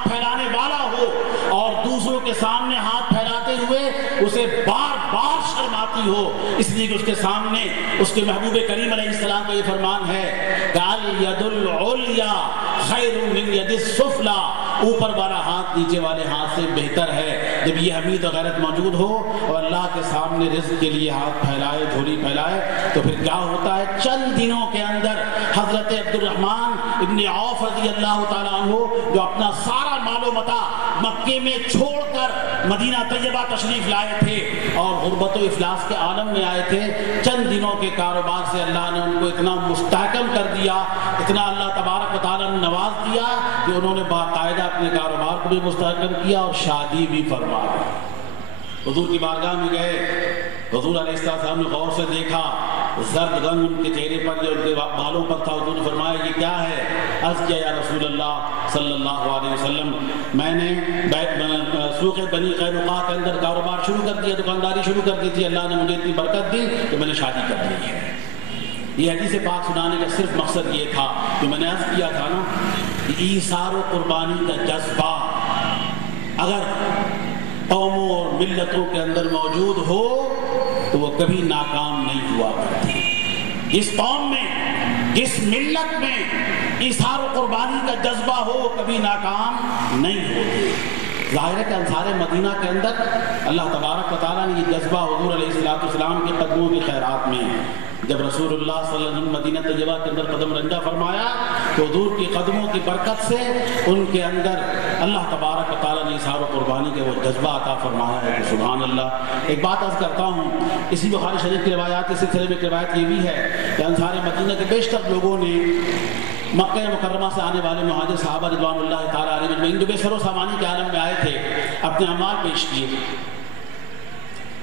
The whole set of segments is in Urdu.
ہاتھ پھیلانے والا ہو اور دوسروں کے سامنے ہاتھ پھیلاتے ہوئے اسے بار بار شرم آتی ہو، اس لیے کہ اس کے سامنے اس کے محبوب کریم علیہ السلام کا یہ فرمان ہے کہ الید العلیا خیر من ید السفلی، اوپر والا ہاتھ نیچے والے ہاتھ سے بہتر ہے۔ جب یہ حمید و غیرت موجود ہو اور اللہ کے سامنے رزق کے لیے ہاتھ پھیلائے، جھولی پھیلائے، تو پھر کیا ہوتا ہے؟ چند دنوں کے اندر حضرت عبد الرحمن ابن عوف رضی اللہ تعالیٰ عنہ جو اپنا سارا مال و متاع مکے میں چھوڑ کر مدینہ طیبہ تشریف لائے تھے اور غربت و افلاس کے عالم میں آئے تھے، چند دنوں کے کاروبار سے اللہ نے ان کو اتنا مستحکم کر دیا، اتنا اللہ تبارک و تعالیٰ نے نواز دیا کہ انہوں نے باقاعدہ اپنے کاروبار کو بھی مستحکم کیا اور شادی بھی فرما دی۔ حضور کی بارگاہ میں گئے، حضور علیہ السلام نے غور سے دیکھا، زرد رنگ ان کے چہرے پر جو ان کے بالوں پر تھا، حضور نے فرمایا یہ کیا ہے؟ عرض کیا یا رسول اللہ صلی اللہ علیہ وسلم، میں نے سوق بنی قینقاع کے اندر کاروبار شروع کر دیا، دکانداری شروع کر دی تھی، اللہ نے مجھے اتنی برکت دی کہ میں نے شادی کر لی ہے۔ یہ حدیث پاک سنانے کا صرف مقصد یہ تھا کہ میں نے عرض کیا تھا نا کہ ایثار و قربانی کا جذبہ اگر قوموں اور ملتوں کے اندر موجود ہو تو وہ کبھی ناکام نہیں ہوا کرتی۔ جس قوم میں، جس ملت میں ایثار و قربانی کا جذبہ ہو کبھی ناکام نہیں ہوتی۔ ظاہر ہے کہ انصار مدینہ کے اندر اللہ تبارک و تعالیٰ نے یہ جذبہ حضور علیہ السلام کے قدموں کی خیرات میں ہے۔ جب رسول اللہ صلی اللہ علیہ وسلم مدینہ طیبہ کے اندر قدم رنجہ فرمایا تو حضور کی قدموں کی برکت سے ان کے اندر اللہ تبارک و تعالیٰ نے اظہار و قربانی کے وہ جذبہ عطا فرمایا ہے کہ سبحان اللہ۔ ایک بات عرض کرتا ہوں، اسی بخاری شریف کی روایات کے سلسلے میں روایت یہ بھی ہے کہ انصار مدینہ کے بیشتر لوگوں نے مکہ مکرمہ سے آنے والے مہاجر صحابہ رضوان اللہ تعالیٰ علیہ مجمعین جو بے سر و سامانی کے عالم میں آئے تھے اپنے اعمال پیش کیے،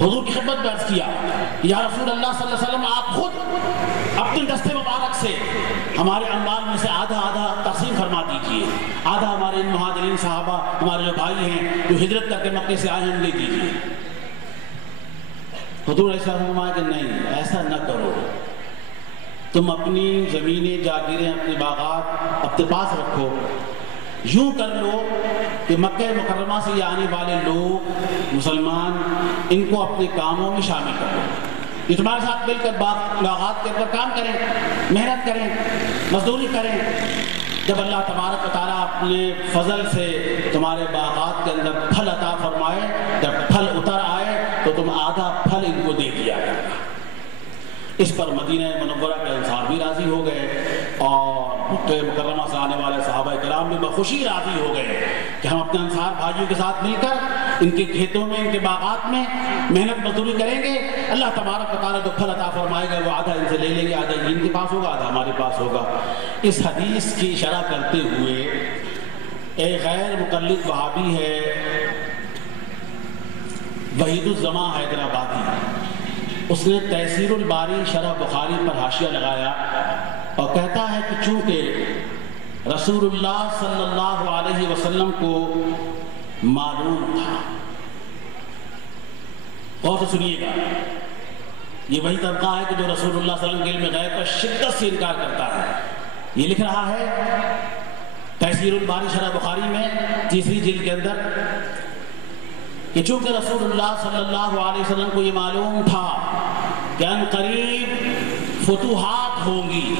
حضور کی خدمت میں عرض کیا یا رسول اللہ صلی اللہ علیہ وسلم آپ خود اپنے دست مبارک سے ہمارے اعمال میں سے آدھا آدھا تقسیم فرما دیجئے، آدھا ہمارے ان مہاجرین صحابہ ہمارے جو بھائی ہیں جو ہجرت کر کے مکے سے آئے ہیں دے دیجئے۔ حضور ایسا فرمایا کہ نہیں، ایسا نہ کرو، تم اپنی زمینیں جاگیریں اپنے باغات اپنے پاس رکھو، یوں کر لو کہ مکہ مکرمہ سے یہ آنے والے لوگ مسلمان ان کو اپنے کاموں میں شامل کرو، یہ تمہارے ساتھ مل کر باغات کے اندر کام کریں، محنت کریں، مزدوری کریں۔ جب اللہ تبارک و تعالیٰ اپنے فضل سے تمہارے باغات کے اندر پھل عطا فرمائے، جب پھل اتر آئے تو تم آدھا پھل ان کو دے دیا کرنا۔ اس پر مدینہ منورہ کے انصار بھی راضی ہو گئے اور مکہ مکرمہ سے آنے والے صحابہ کرام بھی بخوشی راضی ہو گئے کہ ہم اپنے انصار بھائیوں کے ساتھ مل کر ان کے کھیتوں میں، ان کے باغات میں محنت مزدوری کریں گے، اللہ تبارک و تعالیٰ جو پھل عطا فرمائے گا وہ آدھا ان سے لے لیں گے، آدھا ان کے پاس ہوگا، آدھا ہمارے پاس ہوگا۔ اس حدیث کی شرح کرتے ہوئے ایک غیر مقلد وہابی ہے وحید الزماں حیدرآبادی، اس نے تیسیر الباری شرح بخاری پر حاشیہ لگایا اور کہتا ہے کہ چونکہ رسول اللہ صلی اللہ علیہ وسلم کو معلوم تھا، غور سے سنیے گا، یہ وہی طبقہ ہے کہ جو رسول اللہ صلی اللہ علیہ وسلم کے علم غیب کا شدت سے انکار کرتا ہے۔ یہ لکھ رہا ہے تیسیر الباری شرح بخاری میں 3 جلد کے اندر کہ چونکہ رسول اللہ صلی اللہ علیہ وسلم کو یہ معلوم تھا کہ ان قریب فتوحات ہوں گی،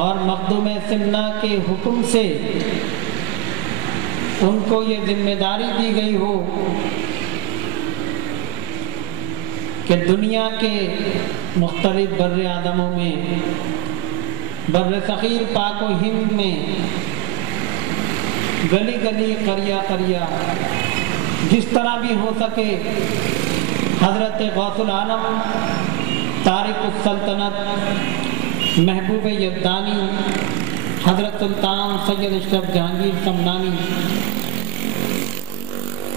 اور مخدوم سمنہ کے حکم سے ان کو یہ ذمہ داری دی گئی ہو کہ دنیا کے مختلف بر اعظموں میں، بر صغیر پاک و ہند میں گلی گلی قریہ قریہ جس طرح بھی ہو سکے حضرت غوث العالم طارق السلطنت محبوب یزدانی حضرت سلطان سید اشرف جہانگیر سمنانی